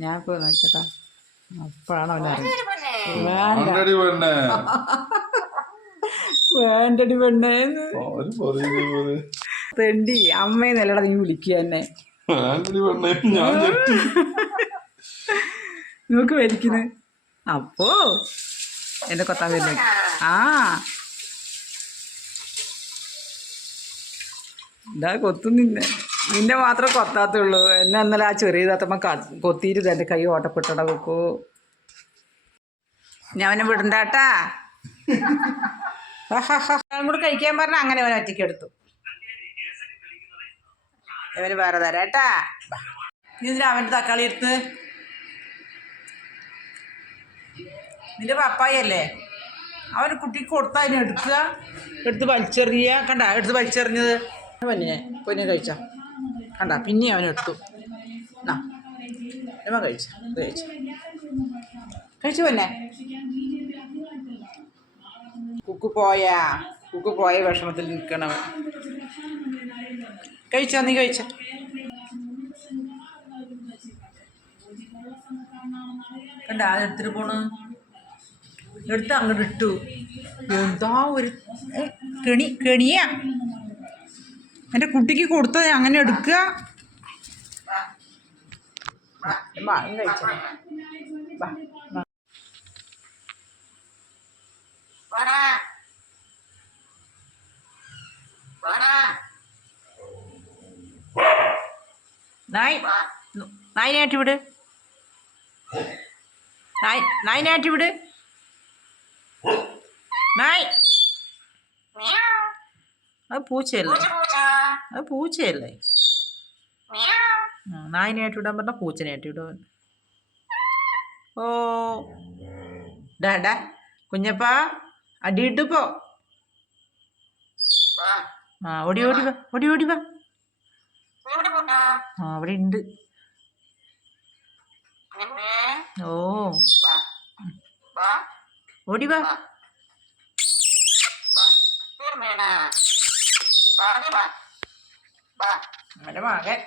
ഞാൻ ഇപ്പോൾ നോക്കട്ടാ. അപ്പോഴാണ് അവനറിയാം. വേണ്ടടി പെണ്ണേന്ന് തെണ്ടി അമ്മയെ നല്ലടാ നീ വിളിക്കുക എന്നെ. നോക്ക് വലിക്കുന്നു. അപ്പോ എന്നെ കൊത്താൻ വരുന്നു. ആ ഇതാ കൊത്തും നിന്നെ മാത്രം കൊത്താത്തുള്ളൂ. എന്നെ എന്നാലും ആ ചെറിയ താത്തമ്മ കൊത്തിയിട്ട് എൻ്റെ കൈ ഓട്ടപ്പെട്ടട വെക്കൂ. ഞാൻ അവനെ വിടണ്ടാട്ടാ. ഞാൻ കൂടെ കഴിക്കാൻ പറഞ്ഞ അങ്ങനെ അവൻ ഒറ്റയ്ക്ക് എടുത്തു. അവന് വേറെ തരാട്ടാ. ഇതിന് അവൻ്റെ തക്കാളി എടുത്ത് നിന്റെ പപ്പായല്ലേ അവന് കുട്ടിക്ക് കൊടുത്താൽ അതിന് എടുക്കുക, എടുത്ത് വലിച്ചെറിയുക. കണ്ട എടുത്ത് വലിച്ചെറിഞ്ഞത് പൊന്നെ കഴിച്ച കണ്ട പിന്നെ അവനെടുത്തു. ആ കഴിച്ച ഇത് കഴിച്ചു പൊന്നെ. കുക്ക് പോയ വിഷമത്തിൽ നിൽക്കണവൻ. കഴിച്ചോ നീ കഴിച്ച കണ്ട അതെടുത്തിട്ട് പോണു. എടുത്ത് അങ്ങോട്ട് ഇട്ടു. എന്താ ഒരു കെണിയാ എൻ്റെ കുട്ടിക്ക് കൊടുത്തത് അങ്ങനെ എടുക്കുക. കഴിച്ച നായിനാറ്റി വിട്. നായിനാറ്റി വിട്. നായ് അത് പൂച്ചയല്ലേ. നായിനായിട്ട് വിടാൻ പറഞ്ഞാൽ പൂച്ചനായിട്ട് വിടുവാൻ. ഓ ഡാ കുഞ്ഞപ്പാ അടിയിട്ടിപ്പോ. ആ ഓടി വാ. ആ അവിടെ ഉണ്ട്. ഓ ഓടി വാ. അവൻ്റെ മകൻ